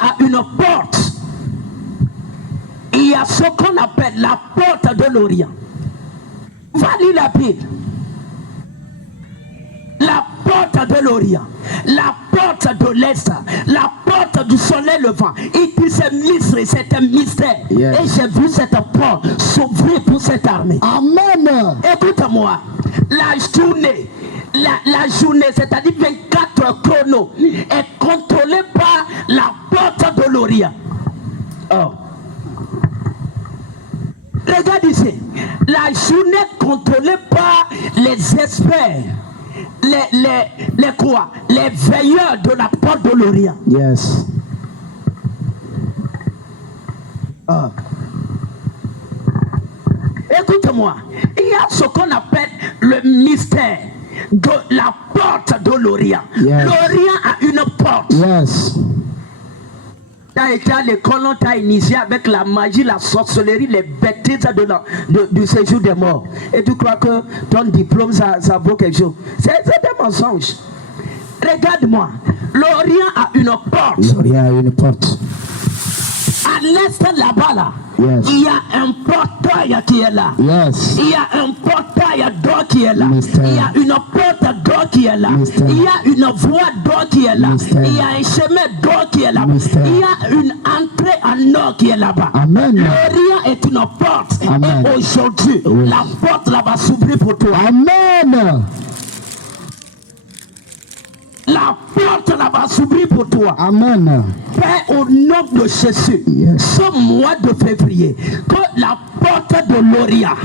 a une porte. Il y a ce qu'on appelle la porte de l'Orient. Va lire la Bible. La porte de l'Orient, la porte de l'Est, la porte du soleil levant. Il dit c'est mystère, c'est un mystère. Yes. Et j'ai vu cette porte s'ouvrir pour cette armée. Amen. Écoute-moi, la journée, c'est-à-dire 24 chronos, est contrôlée par la porte de l'Orient. Oh. Regarde ici, la journée est contrôlée par les experts. Les quoi? Les veilleurs de la porte de l'Orient. Yes. Écoute-moi, il y a ce qu'on appelle le mystère de la porte de l'Orient. Yes. L'Orient a une porte. Yes. Tu as été à l'école, on t'a initié avec la magie, la sorcellerie, les bêtises du séjour des morts. Et tu crois que ton diplôme, ça vaut quelque chose. C'est des mensonges. Regarde-moi. L'Orient a une porte. L'Orient a une porte. À l'est là-bas, là, Yes. il y a un portail qui est là. Yes. Il y a un portail d'or qui est là. Mystère. Il y a une porte d'or qui est là. Mystère. Il y a une voie d'or qui est là. Mystère. Il y a un chemin d'or qui est là. Mystère. Il y a une entrée en or qui est là-bas. Amen. L'Orient est une porte. Amen. Et aujourd'hui, Oui. la porte là va s'ouvrir pour toi. Amen. La porte là va s'ouvrir pour toi. Amen. Père, au nom de Jésus, Yes. ce mois de février, que la porte de l'Orient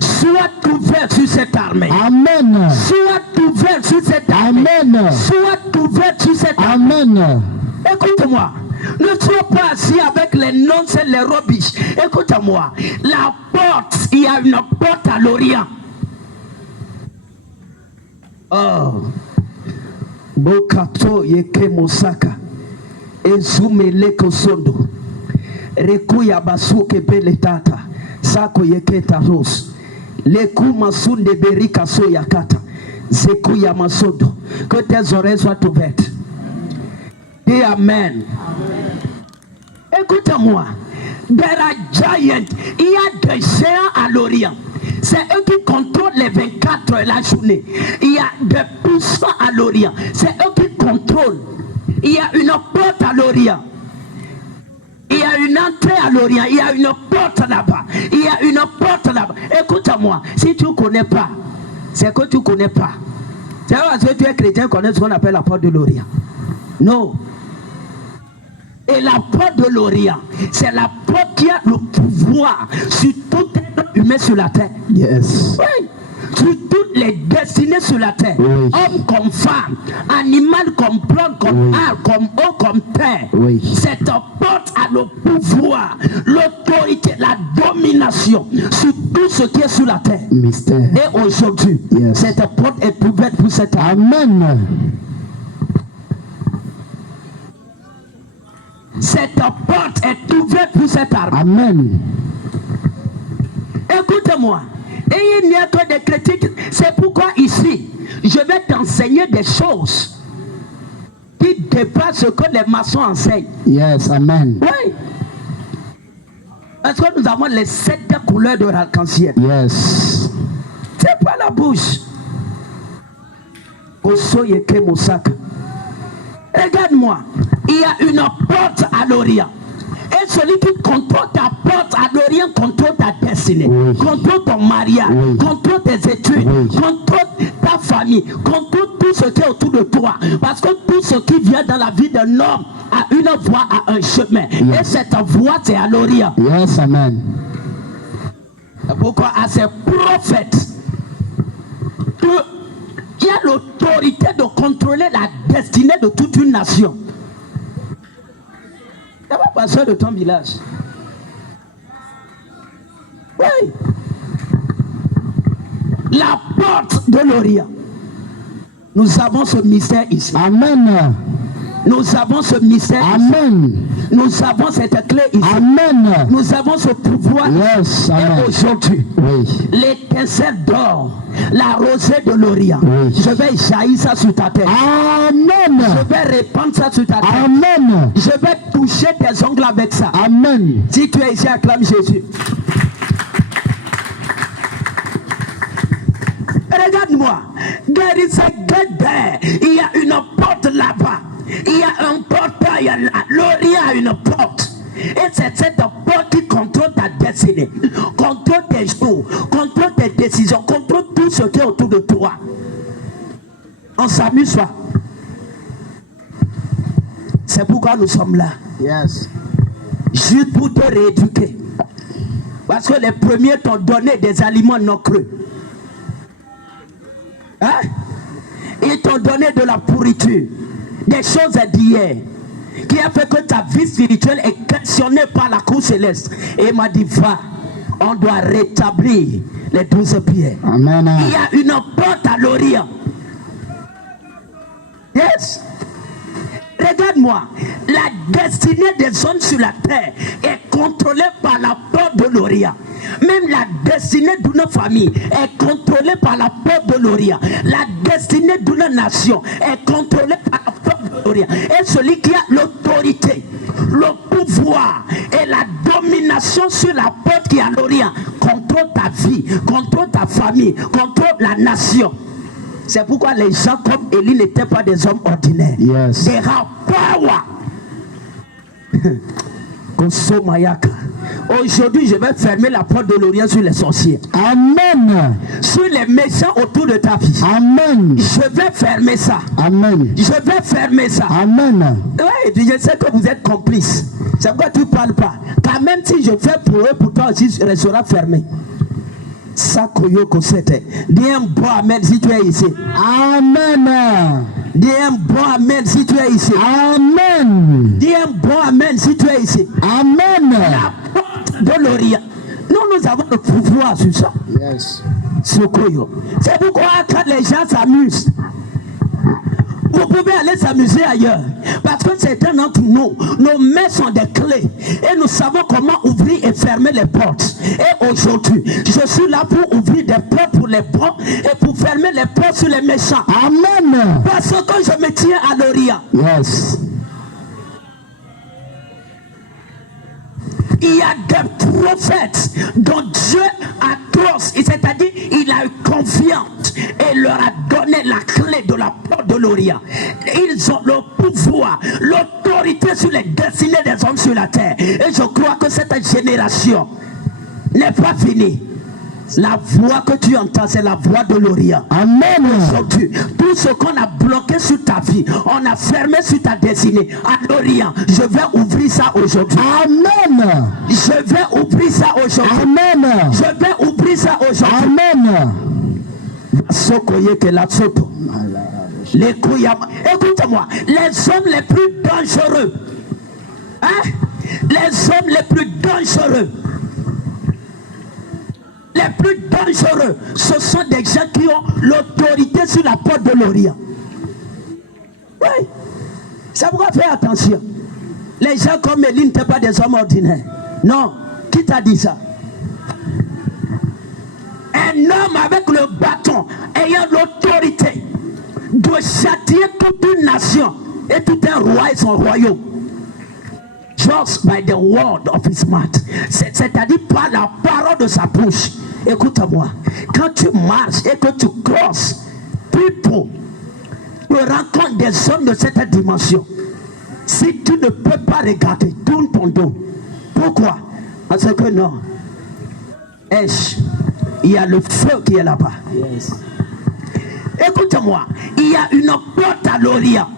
soit ouverte sur cette armée. Amen. Soit ouverte sur cette armée. Amen. Soit ouverte sur cette armée. Amen. Écoute-moi. Ne sois pas assis avec les nonsense, les rubbish. Écoute-moi. La porte, il y a une porte à l'Orient. Oh. Bokato yeke mosaka. Ezumele kosondo. Rekuya basuke pele tata. Sako yeke taros. Leku masunde berika soyakata. Zekuya masondo. Que tes oreilles soient ouvertes. Dis Amen. Écoute-moi. There are giants. Il y a des géants à l'Orient. C'est eux qui contrôlent les 24 heures la journée. Il y a des puissants à l'Orient. C'est eux qui contrôlent. Il y a une porte à l'Orient. Il y a une entrée à l'Orient. Il y a une porte là-bas. Il y a une porte là-bas. Écoute-moi. Si tu ne connais pas, c'est que tu ne connais pas. C'est parce que tu es chrétien, connais ce qu'on appelle la porte de l'Orient. Non. Et la porte de l'Orient, c'est la porte qui a le pouvoir sur tout être humain sur la terre. Yes. Oui. Sur toutes les destinées sur la terre. Oui. Homme comme femme, animal comme plante, comme Oui. arbre, comme eau, comme terre. Oui. Cette porte a le pouvoir, l'autorité, la domination sur tout ce qui est sur la terre. Mystère. Et aujourd'hui, Yes. cette porte est ouverte pour cette âme. Amen. Cette porte est ouverte pour cette arme. Amen. Écoute-moi. Et il n'y a que des critiques. C'est pourquoi ici, je vais t'enseigner des choses qui dépassent ce que les maçons enseignent. Yes. Amen. Oui. Parce que nous avons les 7 couleurs de l'arc-en-ciel. Yes. C'est pas la bouche. Osoyeke Mosaka. Regarde-moi. Il y a une porte à l'Orient. Et celui qui contrôle ta porte à l'Orient contrôle ta destinée. Oui. Contrôle ton mariage. Oui. Contrôle tes études. Oui. Contrôle ta famille. Contrôle tout ce qui est autour de toi. Parce que tout ce qui vient dans la vie d'un homme a une voie, a un chemin. Yes. Et cette voie, c'est à l'Orient. Yes. Amen. Pourquoi à ces prophètes qui a l'autorité de contrôler la destinée de toute une nation. Ça va passer de ton village. Oui. La porte de l'Orient. Nous avons ce mystère ici. Amen. Nous avons ce mystère ici. Amen. Nous avons cette clé ici. Amen. Nous avons ce pouvoir. Yes. Et Amen. aujourd'hui, Oui. l'étincelle d'or, la rosée de l'Orient, Oui. je vais jaillir ça sur ta tête. Amen. Je vais répandre ça sur ta tête. Amen. Je vais toucher arracher tes ongles avec ça. Amen. Si tu es ici, acclame Jésus. Regarde-moi. There is a gate there. Il y a une porte là-bas. Il y a un portail là. L'Orient a une porte. Et c'est cette porte qui contrôle ta destinée, contrôle tes jours, contrôle tes décisions, contrôle tout ce qui est autour de toi. On s'amuse pas. C'est pourquoi nous sommes là. Yes. Juste pour te rééduquer. Parce que les premiers t'ont donné des aliments non crus. Hein? Ils t'ont donné de la pourriture, des choses d'hier, qui a fait que ta vie spirituelle est questionnée par la cour céleste. Et il m'a dit, va, on doit rétablir les 12 pierres. Amen. Il y a une porte à l'Orient. Yes. Regarde-moi, la destinée des hommes sur la terre est contrôlée par la porte de l'Orient. Même la destinée d'une famille est contrôlée par la porte de l'Orient. La destinée d'une nation est contrôlée par la porte de l'Orient. Et celui qui a l'autorité, le pouvoir et la domination sur la porte qui est à l'Orient contrôle ta vie, contrôle ta famille, contrôle la nation. C'est pourquoi les gens comme Élie n'étaient pas des hommes ordinaires. Yes. They have power. Aujourd'hui, je vais fermer la porte de l'Orient sur les sorciers. Amen. Sur les méchants autour de ta vie. Amen. Je vais fermer ça. Amen. Je vais fermer ça. Amen. Oui, je sais que vous êtes complices. C'est pourquoi tu ne parles pas. Car même si je fais pour eux, pour toi aussi, il restera fermé. Dis un bon amen si tu es ici. Amen. Dis un bon amen si tu es ici. Amen. Dis un bon amen si tu es ici. Amen. La porte de l'Orient. Nous avons le pouvoir sur ça. Yes. C'est pourquoi quand les gens s'amusent, vous pouvez aller s'amuser ailleurs. Parce que certains d'entre nous, nos mains sont des clés. Et nous savons comment ouvrir et fermer les portes. Et aujourd'hui, je suis là pour ouvrir des portes pour les bons et pour fermer les portes sur les méchants. Amen. Parce que je me tiens à l'Orient. Yes. Il y a des prophètes dont Dieu a atroce, c'est-à-dire il a eu confiance et leur a donné la clé de la porte de l'Orient. Ils ont le pouvoir, l'autorité sur les destinées des hommes sur la terre. Et je crois que cette génération n'est pas finie. La voix que tu entends, c'est la voix de l'Orient. Amen. Aujourd'hui, tout ce qu'on a bloqué sur ta vie, on a fermé sur ta destinée. À l'Orient, je vais ouvrir ça aujourd'hui. Amen. Je vais ouvrir ça aujourd'hui. Amen. Je vais ouvrir ça aujourd'hui. Amen. Écoute-moi, les hommes les plus dangereux, hein? Les hommes les plus dangereux, ce sont des gens qui ont l'autorité sur la porte de l'Orient. Oui, ça pourra faire attention. Les gens comme Élie n'étaient pas des hommes ordinaires. Non, qui t'a dit ça? Un homme avec le bâton, ayant l'autorité de châtier toute une nation et tout un roi et son royaume. Just by the word of his mouth. C'est-à-dire par la parole de sa bouche. Écoute-moi, quand tu marches et que tu crosses, people, tu rencontres des hommes de cette dimension. Si tu ne peux pas regarder, tourne ton dos. Pourquoi? Parce que non. Il y a le feu qui est là-bas. Yes. Écoute-moi, il y a une porte à l'Orient.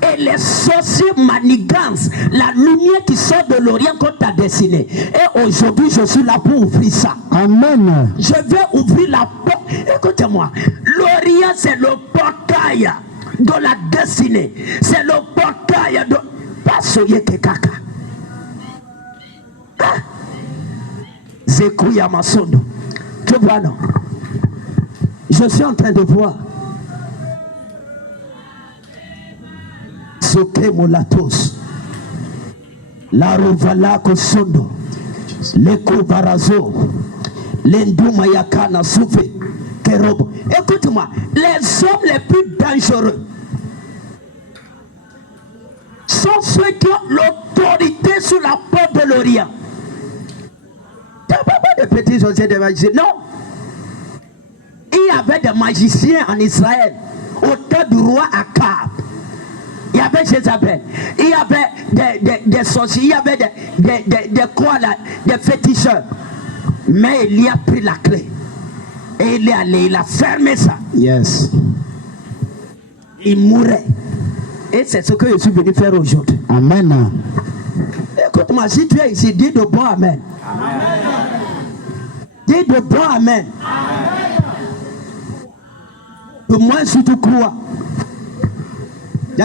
Et les sorciers manigancent la lumière qui sort de l'Orient contre ta destinée. Et aujourd'hui, je suis là pour ouvrir ça. Amen. Je vais ouvrir la porte. Écoutez-moi, l'Orient c'est le portail de la destinée. C'est le portail de... Pas soyez que caca. Zekouya Masondo. Tu vois, non? Je suis en train de voir. Soke Molatos. La Rovala Kosondo. Leko Barazo. Lendu Mayakana Soufe. Kerobo. Écoute-moi, les hommes les plus dangereux sont ceux qui ont l'autorité sur la porte de l'Orient. Tu n'as pas de petits sorciers de magiciens. Non. Il y avait des magiciens en Israël au temps du roi Akab. Il y avait Jézabel. Il y avait des sorciers. Il y avait des féticheurs. Mais il y a pris la clé. Et il est allé, il a fermé ça. Yes. Il mourait. Et c'est ce que je suis venu faire aujourd'hui. Amen. Écoute-moi, si tu es ici, dis de bon amen. Dis de bon amen. De moins si tu crois.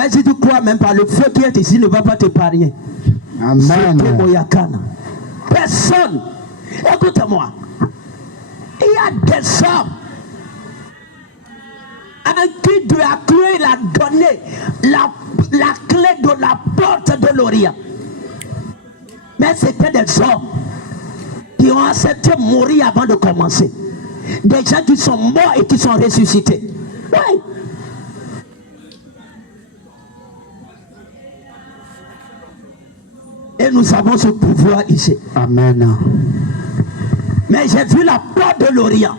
Si tu crois même pas, le feu qui est ici ne va pas t'épargner. Amen. Personne. Écoute-moi. Il y a des hommes à qui Dieu a cru, il a donné la clé de la porte de l'Orient. Mais c'était des hommes qui ont accepté de mourir avant de commencer. Des gens qui sont morts et qui sont ressuscités. Oui. Et nous avons ce pouvoir ici. Amen. Mais j'ai vu la porte de l'Orient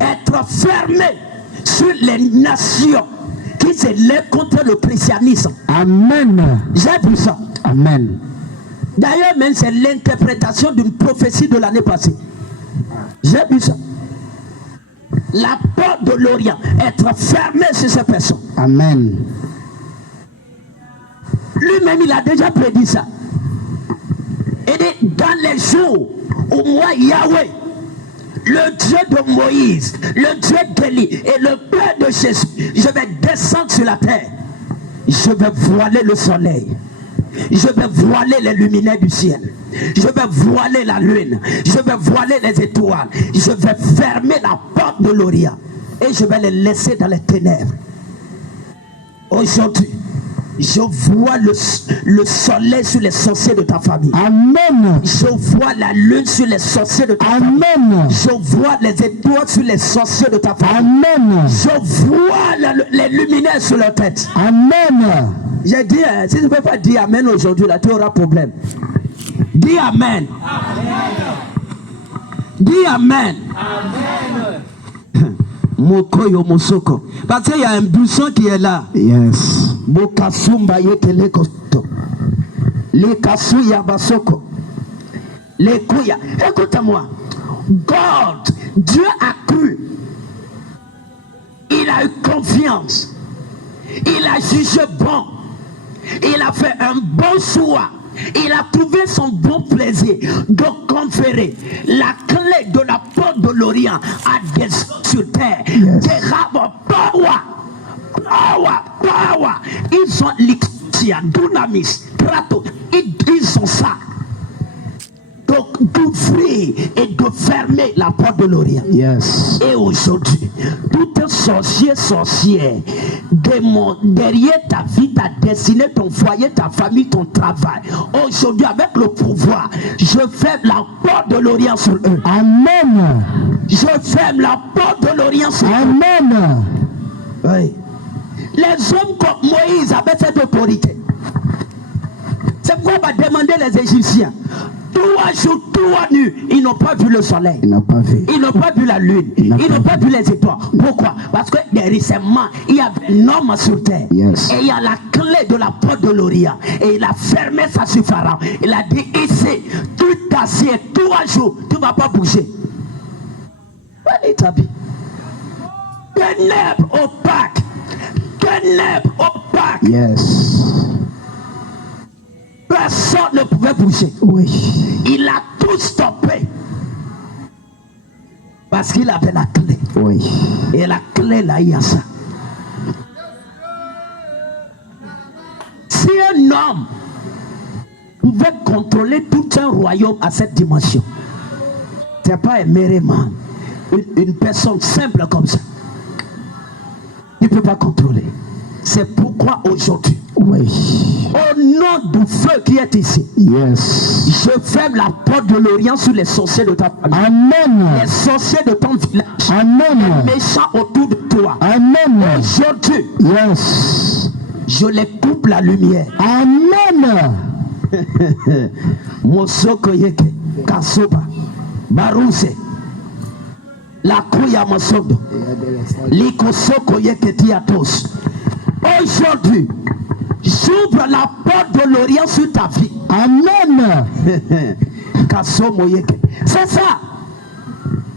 être fermée sur les nations qui se lèvent contre le christianisme. Amen. J'ai vu ça. Amen. D'ailleurs, même c'est l'interprétation d'une prophétie de l'année passée. J'ai vu ça. La porte de l'Orient être fermée sur ces personnes. Amen. Lui-même, il a déjà prédit ça. Il dit, dans les jours où moi, Yahweh, le Dieu de Moïse, le Dieu d'Élie et le Père de Jésus, je vais descendre sur la terre. Je vais voiler le soleil. Je vais voiler les luminaires du ciel. Je vais voiler la lune. Je vais voiler les étoiles. Je vais fermer la porte de l'Orient. Et je vais les laisser dans les ténèbres. Aujourd'hui, je vois le soleil sur les sorciers de ta famille. Amen. Je vois la lune sur les sorciers de ta Amen. famille. Je vois les étoiles sur les sorciers de ta famille. Amen. Je vois les luminaires sur leur tête. Amen. J'ai dit, si tu ne peux pas dire Amen aujourd'hui, là, tu auras problème. Dis Amen. Dis Amen. Mokoyo Mosoko. Parce qu'il y a un buisson qui est là. Yes. Bokasumba yetele kosto. Le kasu yabasoko. Les kouya. Écoute-moi. God, Dieu a cru. Il a eu confiance. Il a jugé bon. Il a fait un bon choix. Il a trouvé son bon plaisir de conférer la clé de la porte de l'Orient à des sur terre. Yes. Des rabos, power. Ils ont l'ixia, dunamis, trato. Ils ont ça. Donc d'ouvrir et de fermer la porte de l'Orient. Yes. Et aujourd'hui, tout un sorcière, derrière ta vie, ta destinée, ton foyer, ta famille, ton travail. Aujourd'hui, avec le pouvoir, je ferme la porte de l'Orient sur eux. Amen. Je ferme la porte de l'Orient sur eux. Amen. Oui. Les hommes comme Moïse avaient cette autorité. C'est pourquoi on va demander les Égyptiens. 3 jours, 3 nuits, ils n'ont pas vu le soleil. Ils n'ont pas vu. Ils n'ont pas vu la lune. Ils n'ont pas vu les étoiles. Pourquoi? Parce que récemment, il y avait un homme sur terre. Yes. Et il y a la clé de la porte de l'Orient. Et il a fermé ça sur Pharaon. Il a dit ici, tu t'assieds 3 jours, tu ne vas pas bouger. Ténèbres opaques. Ténèbres opaques. Yes. Personne ne pouvait bouger. Oui. Il a tout stoppé. Parce qu'il avait la clé. Oui. Et la clé là, il y a ça. Si un homme pouvait contrôler tout un royaume à cette dimension, c'est pas un méréman, une personne simple comme ça, il ne peut pas contrôler. C'est pourquoi aujourd'hui, Oui. au nom du feu qui est ici, Yes. je ferme la porte de l'Orient sur les sorciers de ta famille, Amen. les sorciers de ton village, les Amen. méchants autour de toi. Amen. Aujourd'hui, Yes. Je les coupe la lumière. Amen. Mosoko yeke kasoba baruse la kuya mosodo likosoko yeke tiatos. Aujourd'hui, j'ouvre la porte de l'Orient sur ta vie. Amen. Kasomo yeke. C'est ça.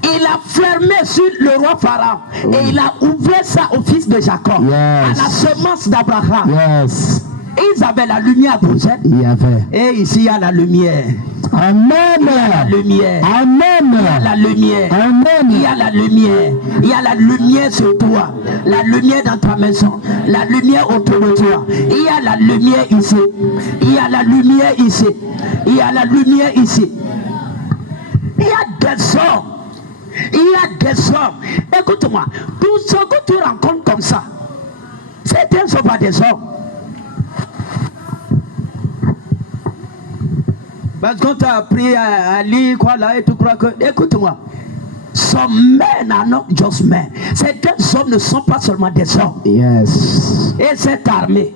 Il a fermé sur le roi Pharaon et il a ouvert ça au fils de Jacob, Yes. à la semence d'Abraham. Yes. Ils avaient la lumière à Goshen. Il y avait. Et ici il y a la lumière. Amen. Il y a la lumière. Amen. Il y a la lumière. Il y Amen. a la lumière. Il y a la lumière sur toi. La lumière dans ta maison. La lumière autour de toi. Il y a la lumière ici. Il y a la lumière ici. Il y a la lumière ici. Il y a des hommes. Il y a des hommes. Écoute-moi. Tout ce que tu rencontres comme ça, certains ne sont pas des hommes. Parce qu'on t'a appris à lire quoi là et tu crois que... Écoute-moi. Some men are not just men. Certains hommes ne sont pas seulement des hommes. Yes. Et cette armée,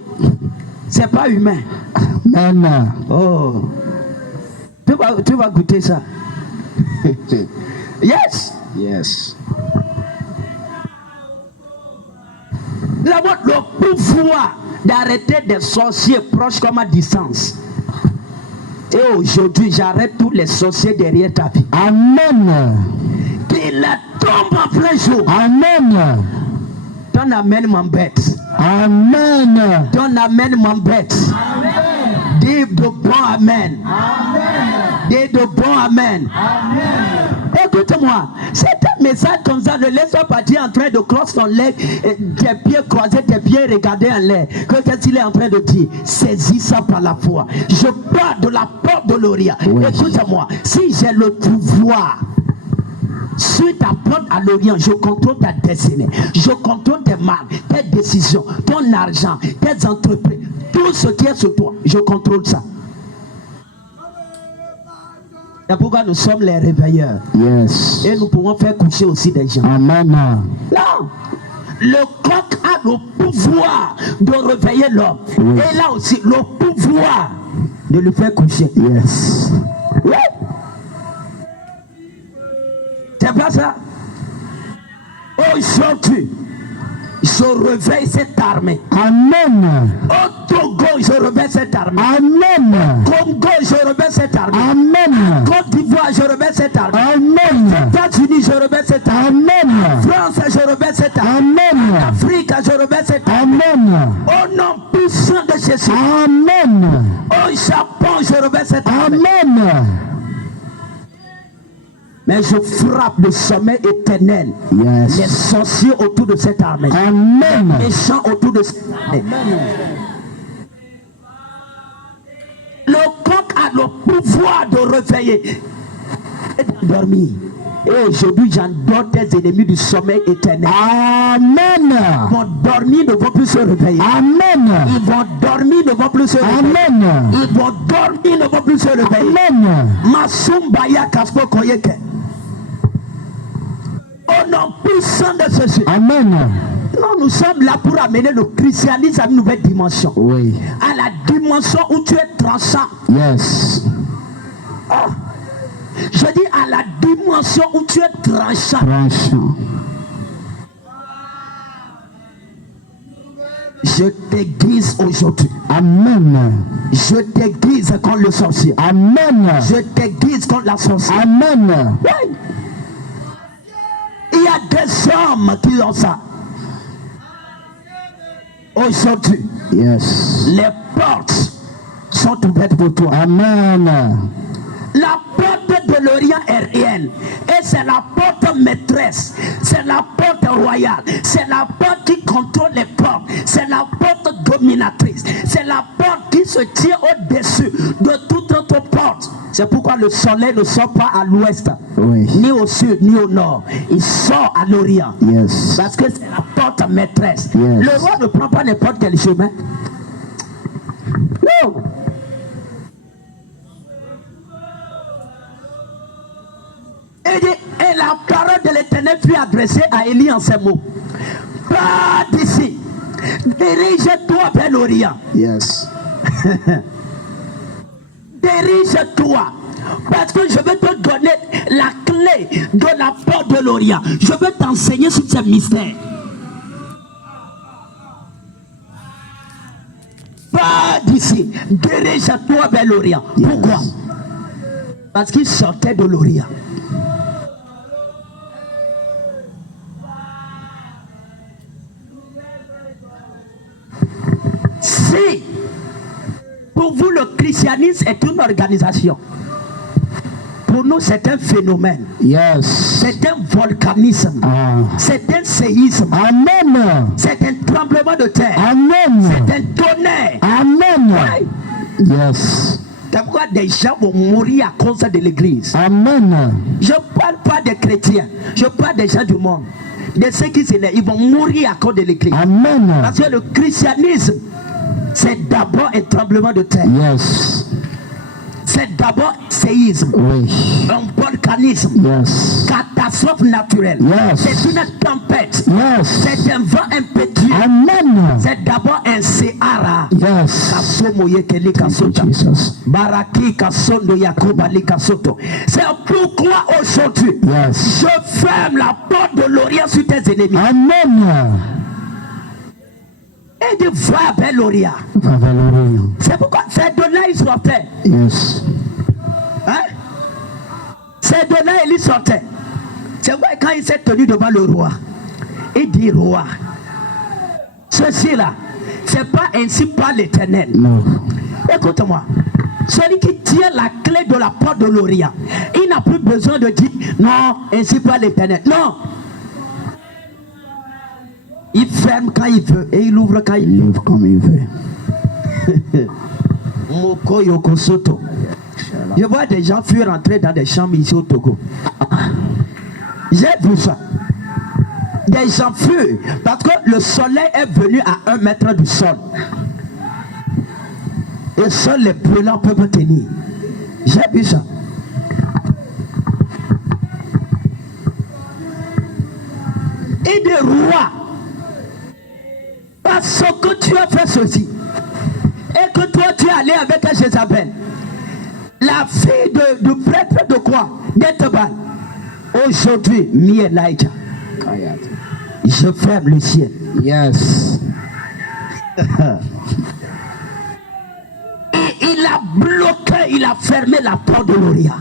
c'est pas humain. Amen. Oh. Tu vas goûter ça. Yes. Yes. D'abord, le pouvoir d'arrêter des sorciers proches comme à distance. Et aujourd'hui, j'arrête tous les sorciers derrière ta vie. Amen. Qu'il tombe en plein jour. Amen. Ton amen m'embête. Amen. Ton amen m'embête. Dis de bon amen. Dis de bon amen. Écoute-moi, c'est un message comme ça. Ne laisse pas partir en train de croiser ton leg, tes pieds croisés, tes pieds regarder en l'air. Qu'est-ce qu'il est en train de dire? Saisis ça par la foi. Je parle de la porte de l'Orient. Oui. Écoute-moi, si j'ai le pouvoir sur ta porte à l'Orient, je contrôle ta destinée. Je contrôle tes marques, tes décisions, ton argent, tes entreprises. Tout ce qui est sur toi, je contrôle ça. C'est pourquoi nous sommes les réveilleurs. Yes. Et nous pouvons faire coucher aussi des gens. Amen. Là, le coq a le pouvoir de réveiller l'homme. Oui. Et là aussi, le pouvoir de le faire coucher. Yes. Oui. C'est pas ça? Aujourd'hui, je réveille cette armée. Amen. Au Togo, je réveille cette armée. Amen. Congo, je réveille cette armée. Amen. Côte d'Ivoire, je réveille cette armée. Amen. États-Unis, je réveille cette armée. Amen. France, je réveille cette armée. Amen. Afrique, je réveille cette armée. Amen. Au nom puissant de Jésus. Amen. Au Japon, je réveille cette armée. Amen. Mais je frappe le sommet éternel. Yes. Les sorciers autour de cette armée. Amen. Les méchants autour de cette armée. Le coq a le pouvoir de réveiller et d'endormir. Et aujourd'hui, j'endors tes ennemis du sommeil éternel. Amen. Ils vont dormir, ne vont plus se réveiller. Amen. Ils vont dormir, ne vont plus se réveiller. Amen. Ils vont dormir, ne vont plus se réveiller. Amen. Masumbaya Kaspo Koyeke. Au nom puissant de Jésus. Amen. Non, nous sommes là pour amener le christianisme à une nouvelle dimension. Oui. À la dimension où tu es tranchant. Yes. Oh. Je dis à la dimension où tu es tranchant. Tranchant. Je t'aiguise aujourd'hui. Amen. Je t'aiguise contre le sorcier. Amen. Je t'aiguise contre la sorcière. Amen. Oui. Il y a des hommes qui ont ça. Aujourd'hui, Yes. les portes sont ouvertes pour toi. Amen. La porte de l'Orient est réelle. Et c'est la porte maîtresse. C'est la porte royale. C'est la porte qui contrôle les portes. C'est la porte dominatrice. C'est la porte qui se tient au-dessus de toute autre porte. C'est pourquoi le soleil ne sort pas à l'ouest, Oui. ni au sud, ni au nord. Il sort à l'Orient. Yes. Parce que c'est la porte maîtresse. Yes. Le roi ne prend pas n'importe quel chemin. Non. Et la parole de l'Éternel fut adressée à Élie en ces mots. Pas d'ici, Dirige-toi vers l'Orient. Yes. Dirige-toi. Parce que je vais te donner la clé de la porte de l'Orient. Je vais t'enseigner sur ce mystère. Pas d'ici. Dirige-toi vers l'Orient. Yes. Pourquoi? Parce qu'il sortait de l'Orient. Si pour vous le christianisme est une organisation, pour nous c'est un phénomène. Yes. C'est un volcanisme. Ah. C'est un séisme. Amen. C'est un tremblement de terre. Amen. C'est un tonnerre. Amen. Ouais. Yes. C'est pourquoi des gens vont mourir à cause de l'église. Amen. Je ne parle pas des chrétiens. Je parle des gens du monde. De ceux qui s'élèvent. Ils vont mourir à cause de l'église. Amen. Parce que le christianisme, c'est d'abord un tremblement de terre. Yes. C'est d'abord séisme. Oui. Un volcanisme. Yes. Catastrophe naturelle. Yes. C'est une tempête. Yes. C'est un vent impétueux. Amen. C'est d'abord un Sahara. Yes. Kasomoye keli kasota. Jesus. Baraki kasondo yakoba li kasoto. C'est pourquoi aujourd'hui, Yes. je ferme la porte de l'Orient sur tes ennemis. Amen. Et de voir vers l'Orient. Va vers l'Orient. C'est pourquoi c'est de là il sortait. Yes. Hein? C'est de là il sortait. C'est pourquoi quand il s'est tenu devant le roi, il dit roi, ceci là, c'est pas ainsi par l'Éternel. Non. Écoute-moi. Celui qui tient la clé de la porte de l'Orient, il n'a plus besoin de dire non, ainsi par l'Éternel. Non. Il ferme quand il veut et il ouvre quand il Il veut. livre comme il veut. Moko Yoko Soto. Je vois des gens fuir rentrer dans des chambres ici au Togo. J'ai vu ça. Des gens fuient parce que le soleil est venu à 1 mètre du sol. Et seuls les brûlants peuvent tenir. J'ai vu ça. Et des rois. Parce que tu as fait ceci. Et que toi tu es allé avec Jézabel. La fille du prêtre de quoi? D'Etebal. Aujourd'hui, Mielaïja. Je ferme le ciel. Yes. Et il a bloqué, il a fermé la porte de l'Orient.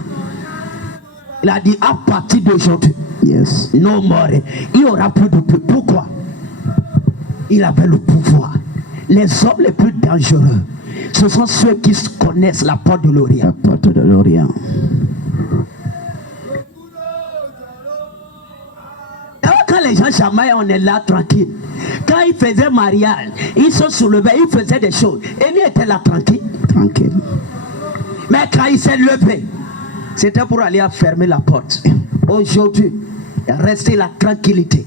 Il a dit à partir d'aujourd'hui, Yes. non more. Il n'y aura plus de paix. Pourquoi? Il avait le pouvoir. Les hommes les plus dangereux, ce sont ceux qui connaissent la porte de l'Orient. La porte de l'Orient. Quand les gens chamaillent, on est là tranquille. Quand ils faisaient mariage, ils se soulevaient, ils faisaient des choses. Et lui était là tranquille. Tranquille. Mais quand il s'est levé, c'était pour aller fermer la porte. Aujourd'hui, restez la tranquillité.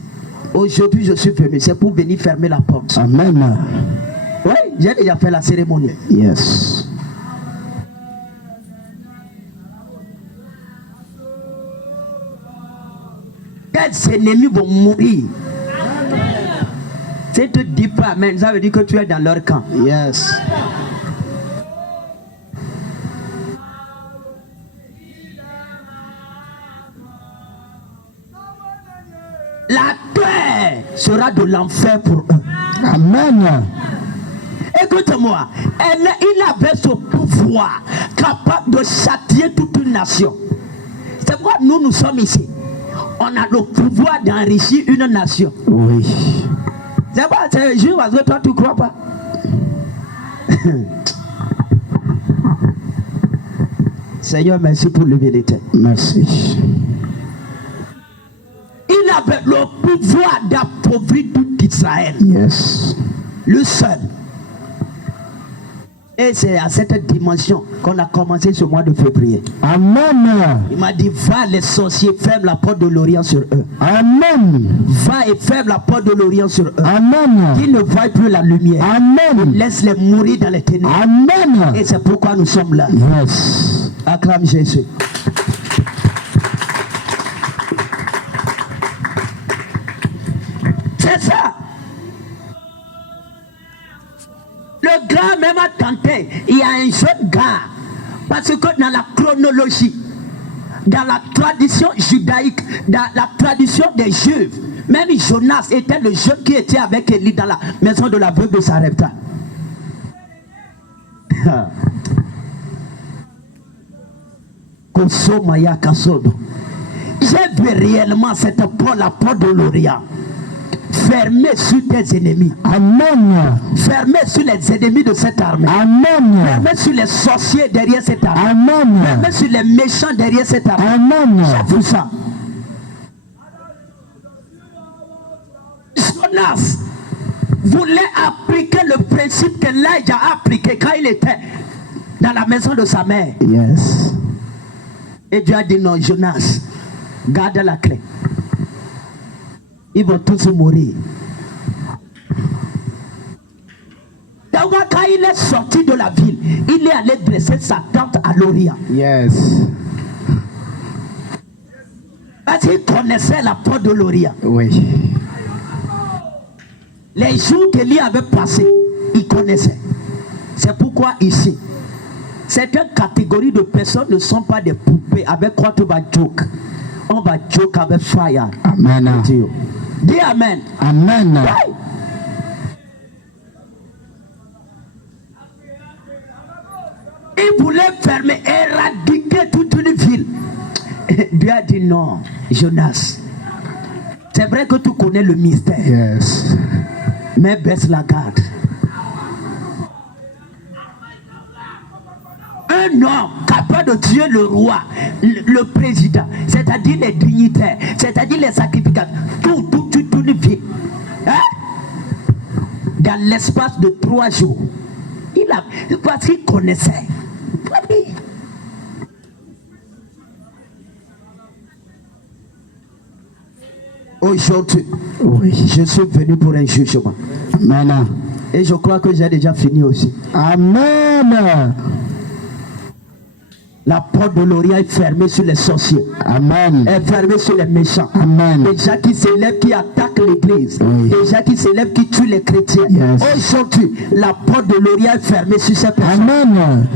Aujourd'hui, je suis venu, c'est pour venir fermer la porte. Amen. Oui, j'ai déjà fait la cérémonie. Yes. Tes ennemis vont mourir. Si tu ne dis pas amen, ça veut dire que tu es dans leur camp. Yes. La terre sera de l'enfer pour eux. Amen. Écoute-moi, il avait ce pouvoir capable de châtier toute une nation. C'est pourquoi nous sommes ici. On a le pouvoir d'enrichir une nation. Oui. C'est pas, c'est juste parce que toi tu ne crois pas. Seigneur, merci pour l'humilité. Merci. Il avait le pouvoir d'appauvrir tout Israël. Yes. Le seul. Et c'est à cette dimension qu'on a commencé ce mois de février. Amen. Il m'a dit, va les sorciers, ferme la porte de l'Orient sur eux. Amen. Va et ferme la porte de l'Orient sur eux. Amen. Qu'ils ne voient plus la lumière. Amen. Laisse-les mourir dans les ténèbres. Amen. Et c'est pourquoi nous sommes là. Yes. Acclame Jésus. C'est ça. va tenter. Il y a un jeune gars. Parce que dans la chronologie, dans la tradition judaïque, dans la tradition des Juifs, même Jonas était le jeune qui était avec Élie dans la maison de la veuve de Sarepta. J'ai vu réellement cette porte, la porte de l'Orient, fermée sur tes ennemis. Amen. Fermée sur les ennemis de cette armée. Amen. Fermée sur les sorciers derrière cette armée. Amen. Fermée sur les méchants derrière cette armée. Amen. J'ai vu ça. Jonas voulait appliquer le principe que Elijah a appliqué quand il était dans la maison de sa mère. Yes. Et Dieu a dit non, Jonas, garde la clé. Ils vont tous mourir. Donc quand il est sorti de la ville, il est allé dresser sa tente à l'Orient. Yes. Parce qu'il connaissait la porte de l'Orient. Oui. Les jours qu'Élie avait passés, il connaissait. C'est pourquoi ici, certaines catégories de personnes ne sont pas des poupées avec quoi tu vas joke. On va joke avec fire. Amen. Dis amen. Amen. Ouais. Il voulait fermer, éradiquer toute une ville. Dieu a dit non, Jonas. C'est vrai que tu connais le mystère. Yes. Mais baisse la garde. Un homme capable de tuer le roi, le président, c'est-à-dire les dignitaires, c'est-à-dire les sacrificateurs, toute une vie. Hein? Dans l'espace de 3 jours. Parce qu'il connaissait. Aujourd'hui, Oui. je suis venu pour un jugement. Amen. Et je crois que j'ai déjà fini aussi. Amen. La porte de l'Orient est fermée sur les sorciers. Amen. Est fermée sur les méchants. Amen. Les gens qui s'élèvent, qui attaquent l'église. Oui. Les gens qui s'élèvent, qui tuent les chrétiens. Yes. Aujourd'hui, la porte de l'Orient est fermée sur ces personnes. Amen.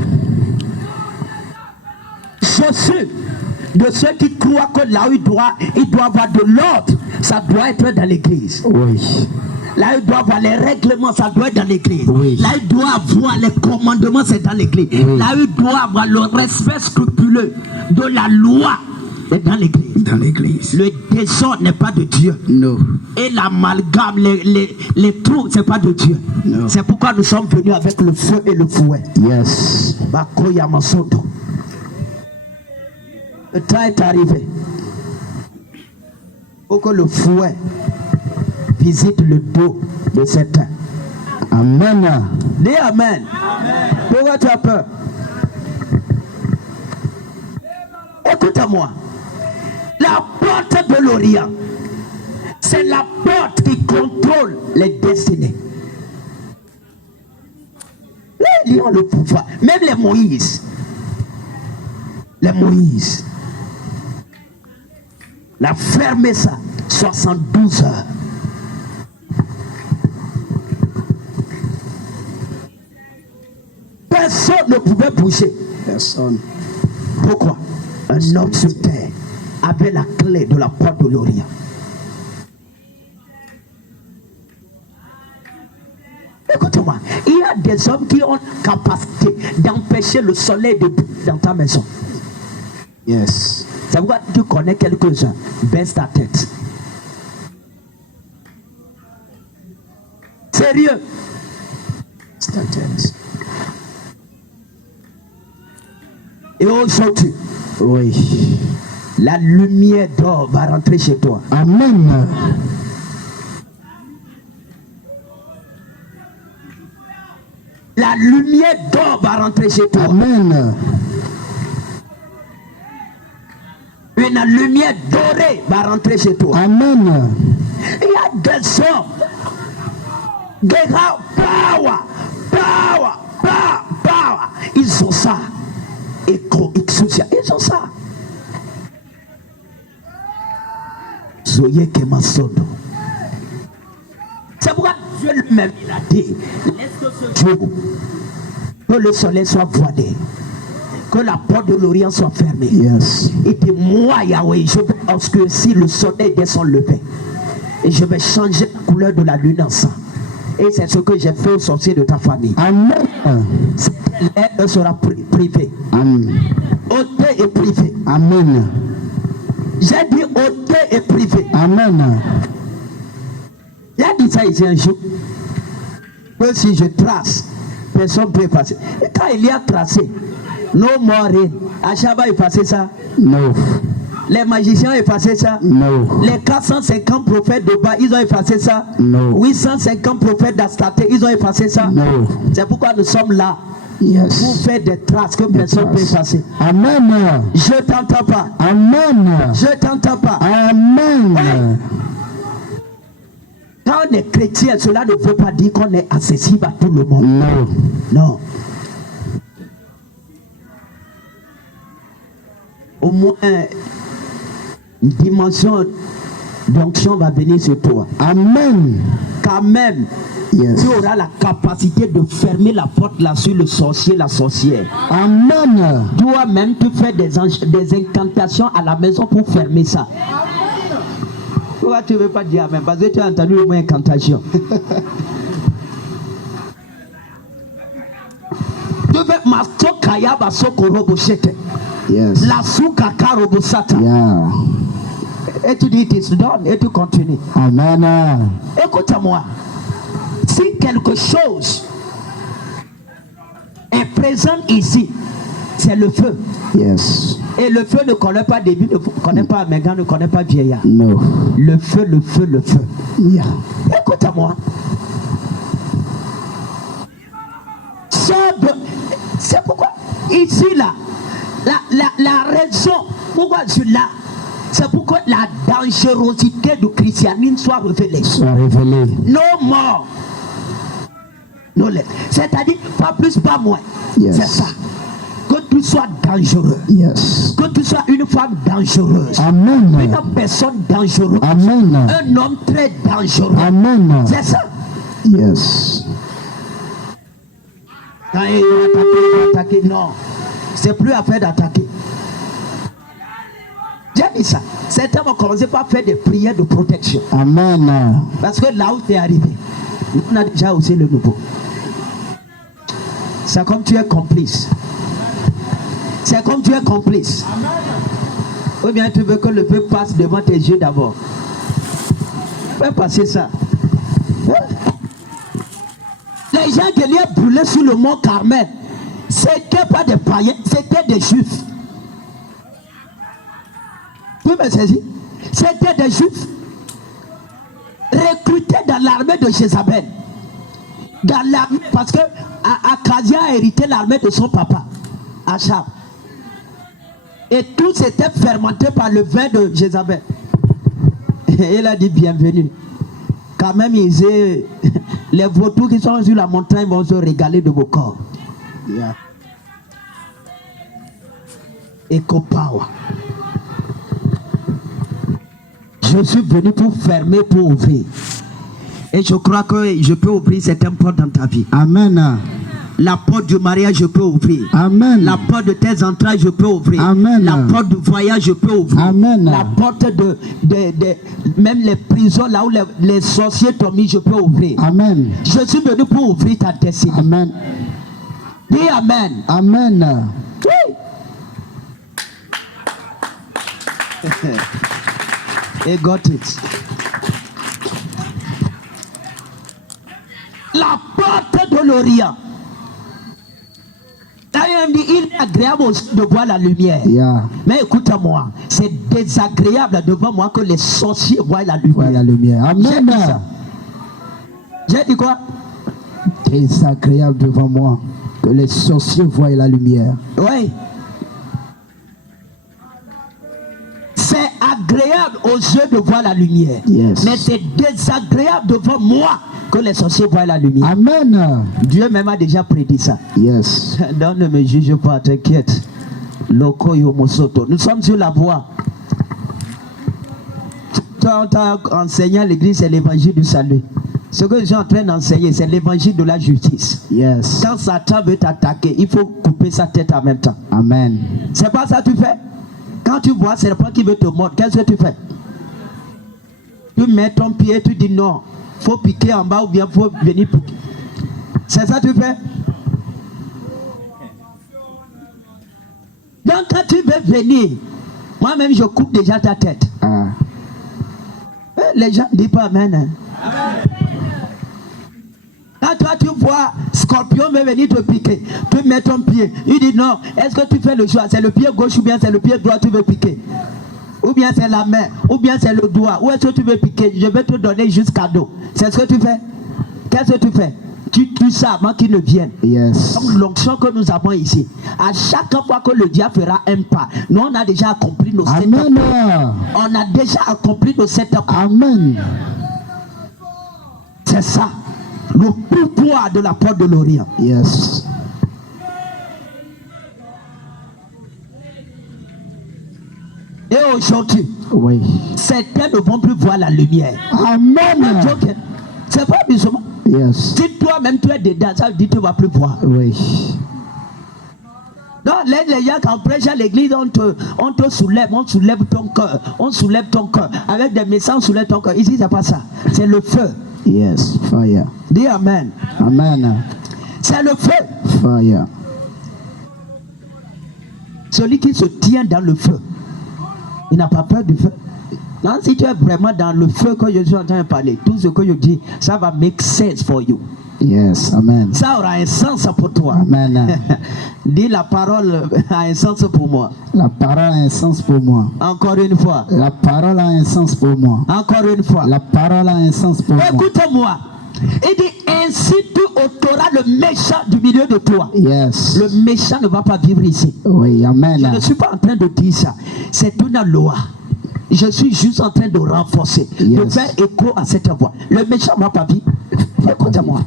Je suis de ceux qui croient que là où il doit avoir de l'ordre, ça doit être dans l'église. Oui. Là où il doit avoir les règlements, ça doit être dans l'église. Oui. Là où il doit avoir les commandements, c'est dans l'église. Oui. Là où il doit avoir le respect scrupuleux de la loi, c'est dans l'église. Dans l'église. Le désordre n'est pas de Dieu. Non. Et l'amalgame, les trous, c'est pas de Dieu. Non. C'est pourquoi nous sommes venus avec le feu et le fouet. Yes. Bakoya Masoto. Le temps est arrivé. Pour que le fouet visite le dos de certains. Amen. Dis amen. Pourquoi tu as peur? Écoute-moi. La porte de l'Orient, c'est la porte qui contrôle les destinées. Les lions ont le pouvoir. Même les Moïse. Les Moïse. La fermer ça 72 heures. Personne ne pouvait bouger. Personne. Pourquoi? Un homme sur terre avait la clé de la porte de l'Orient. Écoute-moi, il y a des hommes qui ont la capacité d'empêcher le soleil de briller dans ta maison. Yes. C'est pourquoi tu connais quelques-uns. Baisse ta tête. Sérieux. Et aujourd'hui, Oui. la lumière d'or va rentrer chez toi. Amen. La lumière d'or va rentrer chez toi. Amen. Une lumière dorée va rentrer chez toi. Amen. Il y a des hommes. Des gars, power. Ils ont ça. Ils ont ça. Zoye Kemasodo. C'est pourquoi Dieu lui-même il a dit, laisse que ce jour Que le soleil soit voilé. Que la porte de l'Orient soit fermée. Yes. Et puis moi, Yahweh, je vais obscurcir le soleil dès son lever. Et je vais changer la couleur de la lune en sang. Et c'est ce que j'ai fait aux sorciers de ta famille. Amen. Elle sera privée. Amen. Ôté et privé. Amen. J'ai dit ôté et privé. Amen. Il a dit ça ici un jour. Que si je trace, personne ne peut effacer. Et quand il y a tracé, no more rain. Achaba effacé ça. No. Les magiciens ont effacé ça. No. Les 450 prophètes de bas, ils ont effacé ça. No. 850 prophètes d'Astaté, ils ont effacé ça. No. C'est pourquoi nous sommes là. Yes. Pour faire des traces que personne ne peut effacer. Amen. Je t'entends pas. Amen. Je t'entends pas. Amen. Quand on est chrétien, cela ne veut pas dire qu'on est accessible à tout le monde. No. Non. Au moins, une dimension d'onction va venir sur toi. Amen. Quand même, Yes. tu auras la capacité de fermer la porte là sur le sorcier, la sorcière. Amen. Toi-même, tu fais des incantations à la maison pour fermer ça. Pourquoi tu ne veux pas dire amen? Parce que tu as entendu le mot incantation. Tu veux masokaya basoko roboshete. Yes. La soukaka robosata. Yeah. Et tu dis, it is done. Et tu continues. Amen. Écoute-moi. Si quelque chose est présent ici, c'est le feu. Yes. Et le feu ne connaît pas début, ne connaît pas Mégan, ne connaît pas vieillard. No. Le feu, le feu, le feu. Yeah. Écoute-moi. C'est pourquoi ici là, la raison pourquoi je suis là, c'est pourquoi la dangerosité du christianisme soit révélée. Soit révélé. No more. No less. C'est-à-dire pas plus, pas moins. Yes. C'est ça. Que tu sois dangereux. Yes. Que tu sois une femme dangereuse. Amen. Une personne dangereuse. Amen. Un homme très dangereux. Amen. C'est ça. Yes. Quand il va attaquer, non. C'est plus affaire d'attaquer. J'ai dit ça. Certains vont commencer par faire des prières de protection. Amen. Parce que là où tu es arrivé, on a déjà aussi le nouveau. C'est comme tu es complice. C'est comme tu es complice. Ou bien tu veux que le feu passe devant tes yeux d'abord. Fais passer ça. Les gens qui allaient brûler sur le mont Carmel, c'était pas des païens, c'était des juifs. Tu me saisis? C'était des juifs recrutés dans l'armée de Jézabel. Dans l'armée, parce que Akazia a hérité l'armée de son papa, Achab. Et tous étaient fermentés par le vin de Jézabel. Et il a dit bienvenue. Quand même, les vautours qui sont sur la montagne vont se régaler de vos corps. Yeah. Echo power. Je suis venu pour fermer, pour ouvrir. Et je crois que je peux ouvrir certaines portes dans ta vie. Amen. La porte du mariage, je peux ouvrir. Amen. La porte de tes entrailles, je peux ouvrir. Amen. La porte du voyage, je peux ouvrir. Amen. La porte même les prisons, là où les sorciers t'ont mis, je peux ouvrir. Amen. Je suis venu pour ouvrir ta destinée. Amen. Dis amen. Amen. Oui. He got it. La porte de l'Orient. D'ailleurs, il est agréable de voir la lumière. Yeah. Mais écoute-moi, c'est désagréable devant moi que les sorciers voient la lumière. Voilà la lumière. J'ai dit ça. Amen. J'ai dit quoi? Désagréable devant moi que les sorciers voient la lumière. Oui. C'est agréable aux yeux de voir la lumière. Yes. Mais c'est désagréable devant moi que les sorciers voient la lumière. Amen. Dieu même a déjà prédit ça. Yes. Donc ne me juge pas, t'inquiète. Loko Yomosoto. Nous sommes sur la voie. On t'a enseigné à l'église, c'est l'évangile du salut. Ce que je suis en train d'enseigner, c'est l'évangile de la justice. Yes. Quand Satan veut t'attaquer, il faut couper sa tête en même temps. Amen. C'est pas ça que tu fais. Quand tu vois serpent qui veut te mordre, qu'est-ce que tu fais? Tu mets ton pied et tu dis non, faut piquer en bas ou bien faut venir piquer. C'est ça que tu fais? Donc quand tu veux venir, moi-même je coupe déjà ta tête. Ah. Les gens ne disent pas amen. Hein? Quand toi tu vois scorpion veut venir te piquer, tu mets ton pied, il dit non, est-ce que tu fais le choix? C'est le pied gauche ou bien c'est le pied droit que tu veux piquer? Ou bien c'est la main, ou bien c'est le doigt, où est-ce que tu veux piquer? Je vais te donner juste cadeau. C'est ce que tu fais? Qu'est-ce que tu fais? Tu tues ça avant qu'il ne vienne. Yes. Donc l'onction que nous avons ici, à chaque fois que le diable fera un pas, nous on a déjà accompli nos 7 Amen. ans. On a déjà accompli nos 7 ans. Amen. C'est ça, le pouvoir de la porte de l'Orient. Yes. Et aujourd'hui, Oui. certains ne vont plus voir la lumière. Amen. Donc, c'est pas musulman. Yes. Si toi-même tu es dedans, ça veut dire que tu ne vas plus voir. Oui. Non, les gens quand on prêche à l'église, on te soulève, on soulève ton cœur, on soulève ton cœur. Avec des messages, on soulève ton cœur. Ici, c'est pas ça. C'est le feu. Yes. Fire. Dis amen. Amen. C'est le feu. Fire. Celui qui se tient dans le feu, il n'a pas peur du feu. Non, si tu es vraiment dans le feu que je suis en train de parler, tout ce que je dis, ça va make sense for you. Yes. Amen. Ça aura un sens pour toi. Amen. Dis la parole a un sens pour moi. La parole a un sens pour moi. Encore une fois. La parole a un sens pour moi. Encore une fois. La parole a un sens pour moi. Écoute-moi. Il dit ainsi tu ôteras le méchant du milieu de toi. Yes. Le méchant ne va pas vivre ici. Oui. Amen. Je ne suis pas en train de dire ça. C'est une loi. Je suis juste en train de renforcer, Yes. de faire écho à cette voix. Le méchant ne va pas vivre. Écoute-moi.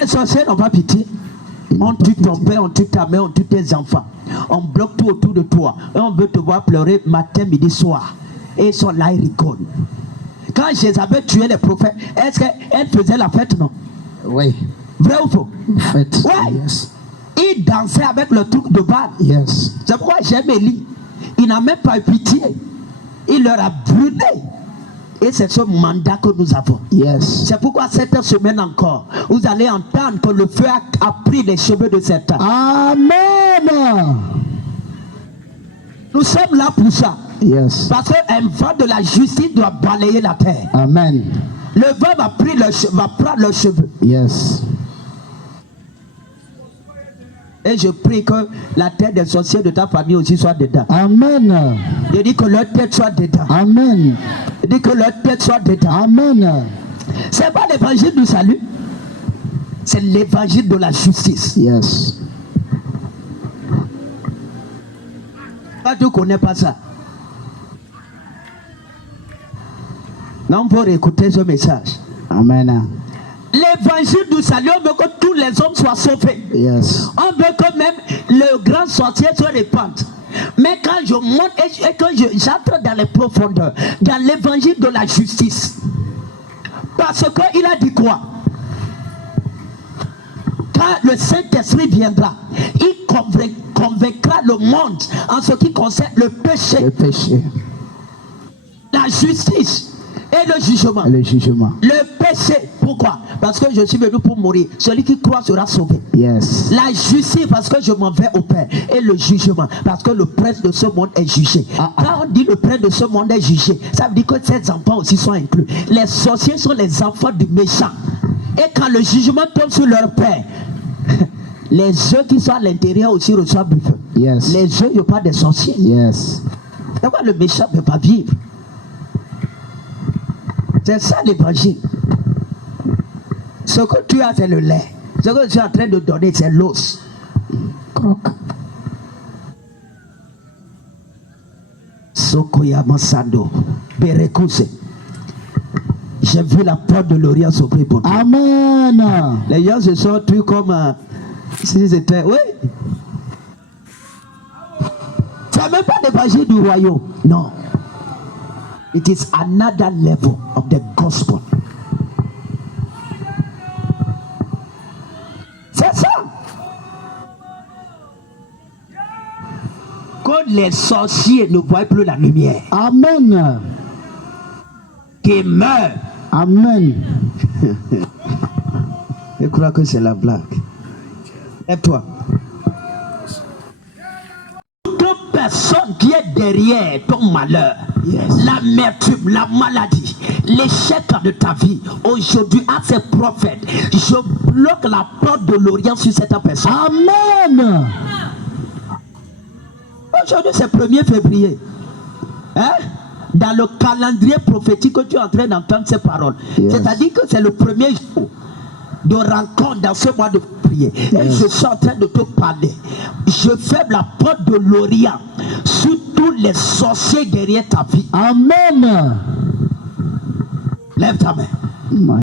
Les sorciers n'ont pas pitié. On tue ton père, on tue ta mère, on tue tes enfants. On bloque tout autour de toi. Et on veut te voir pleurer matin, midi, soir. Et ils sont là, ils rigolent. Quand Jézabel tuait les prophètes, est-ce qu'elle faisait la fête, non? Oui. Vrai ou faux? Faites. Ouais. Yes. Il dansait avec le truc de Baal. Yes. C'est pourquoi j'aime Élie. Il n'a même pas eu pitié. Il leur a brûlé. Et c'est ce mandat que nous avons. Yes. C'est pourquoi cette semaine encore, vous allez entendre que le feu a pris les cheveux de Satan. Amen. Nous sommes là pour ça. Yes. Parce qu'un vent de la justice doit balayer la terre. Amen. Le vent va prendre leurs cheveux. Yes. Et je prie que la tête des sorciers de ta famille aussi soit dedans. Amen. Je dis que leur tête soit dedans. Amen. Je dis que leur tête soit dedans. Amen. C'est pas l'évangile du salut. C'est l'évangile de la justice. Yes. Toi, tu ne connais pas ça. Non, pour écouter ce message. Amen. L'évangile du salut, on veut que tous les hommes soient sauvés. Yes. On veut que même le grand sorcier se répande. Mais quand je monte et que j'entre dans les profondeurs, dans l'évangile de la justice, parce qu'il a dit quoi? Quand le Saint-Esprit viendra, il convaincra le monde en ce qui concerne le péché, Le péché la justice et le jugement. et le jugement. Le péché, pourquoi? Parce que je suis venu pour mourir. Celui qui croit sera sauvé. Yes. La justice, parce que je m'en vais au Père. Et le jugement, parce que le prince de ce monde est jugé. Quand on dit le prince de ce monde est jugé, ça veut dire que ces enfants aussi sont inclus. Les sorciers sont les enfants du méchant. Et quand le jugement tombe sur leur père, les œufs qui sont à l'intérieur aussi reçoivent du feu. Yes. Les œufs, il n'y a pas des sorciers. Yes. Pourquoi le méchant ne peut pas vivre? C'est ça l'évangile. Ce que tu as, c'est le lait. Ce que tu es en train de donner, c'est l'os. Croque. Sokoyama Sando. Berekuse. J'ai vu la porte de l'Orient s'ouvrir pour toi. Amen. Les gens se sont tués comme si c'était. Oui. C'est même pas l'évangile du royaume. Non. It is another level of the gospel. C'est ça. Quand les sorciers ne voient plus la lumière, Amen. qui meurent. Amen. Je crois que c'est la blague. Lève-toi. Toute personne qui est derrière ton malheur, l'amertume, la maladie, l'échec de ta vie, aujourd'hui, à ces prophètes, je bloque la porte de l'Orient sur cette personne. Amen. Aujourd'hui, c'est 1er février. Hein? Dans le calendrier prophétique que tu es en train d'entendre ces paroles. C'est-à-dire que c'est le premier jour de rencontre dans ce mois de prière. Et je suis en train de te parler. Je ferme la porte de l'Orient sur tous les sorciers derrière ta vie. Amen. Lève ta main.